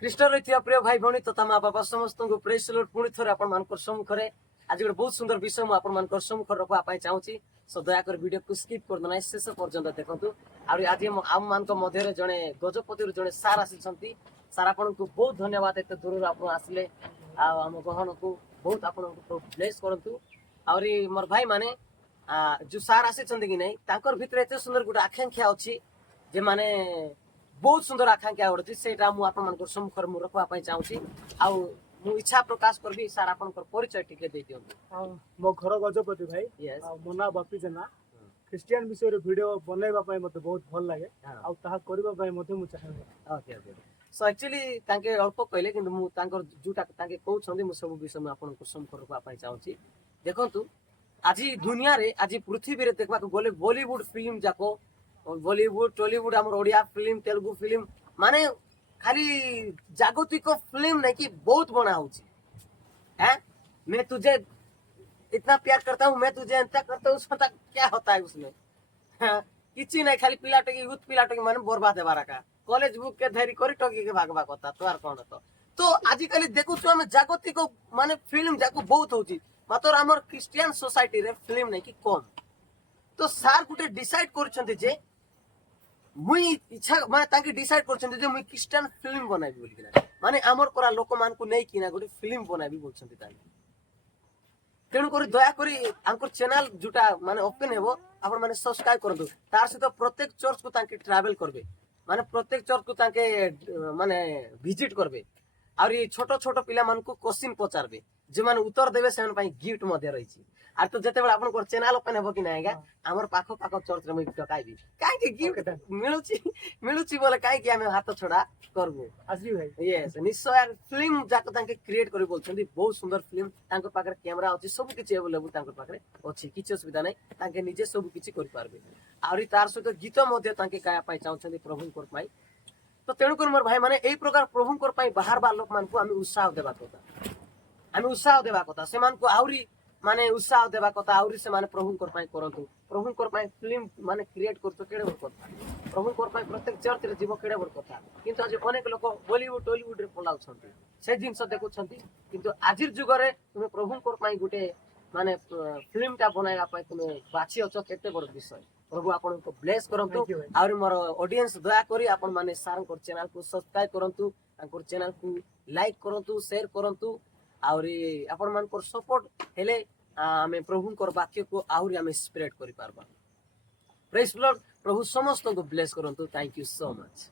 ଖ୍ରୀଷ୍ଟ ରହିଥିବା ପ୍ରିୟ ଭାଇ ଭଉଣୀ ତଥା ମା ବାପା ସମସ୍ତଙ୍କୁ ପ୍ରେଜ୍ ଦ ଲର୍ଡ ପୁଣି ଥରେ ଆପଣମାନଙ୍କ ସମ୍ମୁଖରେ ଆଜି ଗୋଟେ ବହୁତ ସୁନ୍ଦର ବିଷୟ ମୁଁ ଆପଣମାନଙ୍କ ସମ୍ମୁଖରେ ରଖିବା ପାଇଁ ଚାହୁଁଛି। ସୋ ଦୟାକରି ଭିଡ଼ିଓକୁ ସ୍କିପ୍ କରିଦେବେ ନାହିଁ, ଶେଷ ପର୍ଯ୍ୟନ୍ତ ଦେଖନ୍ତୁ। ଆହୁରି ଆଜି ଆମମାନଙ୍କ ମଧ୍ୟରେ ଜଣେ ଗଜପତିରୁ ଜଣେ ସାର୍ ଆସିଛନ୍ତି। ସାର୍ ଆପଣଙ୍କୁ ବହୁତ ଧନ୍ୟବାଦ, ଏତେ ଦୂରରୁ ଆପଣ ଆସିଲେ ଆଉ ଆମ ଗହଣକୁ ବହୁତ ଆପଣଙ୍କୁ ବ୍ଲେସ୍ କରନ୍ତୁ। ଆହୁରି ମୋର ଭାଇମାନେ ଯୋଉ ସାର୍ ଆସିଛନ୍ତି କି ନାହିଁ, ତାଙ୍କର ଭିତରେ ଏତେ ସୁନ୍ଦର ଗୋଟେ ଆକାଂକ୍ଷା ଅଛି ଯେ ମାନେ बहुत सुंदर आकांक्षा उठी से आपण सम्मुख में रखा चाहूँगी। मु इच्छा प्रकाश करबी सार आपण परिचय टिके दे दियंतु। मो घर गजपति भाई मो ना बापी जेना क्रिश्चियन विषय रे वीडियो बनैबा पय मते बहुत भल लागे आ ताहा करबा पय मते मु चाहे। ओके ओके सो एक्चुअली तांके अल्प कहले किंतु मु तांकर जुटा तांके कहउछंदी मु सब विषय में आपण सम्मुख रखा चाहूँगी। देखंतु आज दुनिया रे आज पृथ्वी रे देखबा गले बॉलीवुड फिल्म जाको बॉलीवुड टॉलीवुड आम ओडिया फिल्म तेलुगु फिल्म माने खाली जागतिक फिल्म नहीं कि बहुत बना होची है। मैं तुझे इतना प्यार करता हूँ, मैं तुझे इतना करता हूँ, उसका क्या होता है उसमें? हाँ, किसी नहीं खाली पिला टकी यूथ पिला टकी माने बर्बाद है बारा का कॉलेज बुक के धैर्य करी टकी के भागवा कथा तो आर कौन तो आजिकल देखु छु हम जागतिक माने फिल्म जाको बहुत होची मात्र हमर क्रिश्चियन सोसाइटी रे फिल्म नहीं कि कम। तो सार गुटे डिसाइड करछंती जे मुई इच्छा माने ताकि डिसाइड करछंती जे मुई क्रिश्चियन फिल्म बनाबी बोली किना माने हमर कोरा लोक मान को नै किना गुटे फिल्म बनाबी बोलछंती ताई। तेणु करी दया करी आंकर चैनल जुटा माने ओपन हेबो आपण माने सब्सक्राइब करदो तार से तो प्रत्येक चर्च को तांके ट्रैवल करबे माने प्रत्येक चर्च को तांके माने विजिट करबे और ये छोटो छोटो पिला मान को क्वेश्चन पचारबे जे माने उत्तर देबे सेमन पई गिफ्ट मध्ये रहिछि। आर तो जते बेला आपण को चैनल ओपन हेबो कि नाइगा हमर पाखो पाखो चर्च रे मई टकाइबी काई के गिफ्ट मिलुछि बोले काई कि हम हाथ छोड़ा करबो आजी भाई। यस निश्चय यार फिल्म जाको तांके क्रिएट करि बोलछंदी बहुत सुंदर फिल्म तांको पाखरे कैमरा अछि सब किछि अवेलेबल तांको पाखरे अछि किछि असुविधा नै तांके निजे सब किछि करि पारबे आउरी तार सहित गीत मध्ये तांके गाया पाई चाहछंदी प्रभु कोर पाई। तो तेणु कर मोर भाई माने एई प्रकार प्रभु कोर पाई बाहर बार लोक मान को हम उत्साह देबा कथा हम उत्साह देबा कथा से मान को आउरी माने उत्साह देबा कथा आउरी से माने प्रभु कोर पाई करंतु प्रभु कोर पाई फिल्म माने क्रिएट करतो केडे बर कथा प्रभु कोर पाई प्रत्येक चर्च रे जीव केडे बर कथा किंतु आज अनेक लोक बॉलीवुड टॉलीवुड रे पलाउ छथि से जिंस देखु छथि किंतु आजिर जुग रे तुमे प्रभु कोर पाई गुटे माने फिल्म ता बनाया पाई तुमे बाछि अछ केते बड़ विषय प्रभु आपन को ब्लेस करंतु और मोर ऑडियंस दया करी आपन माने सारन को चैनल को सब्सक्राइब करंतु अंकुर चैनल को लाइक करंतु शेयर करंतु और आपन मान को सपोर्ट हेले हमें प्रभु को वाक्य को आहुरी हमें स्प्रेड करि पारबा। Praise the Lord. प्रभु समस्त को ब्लेस करंतु। Thank you so much.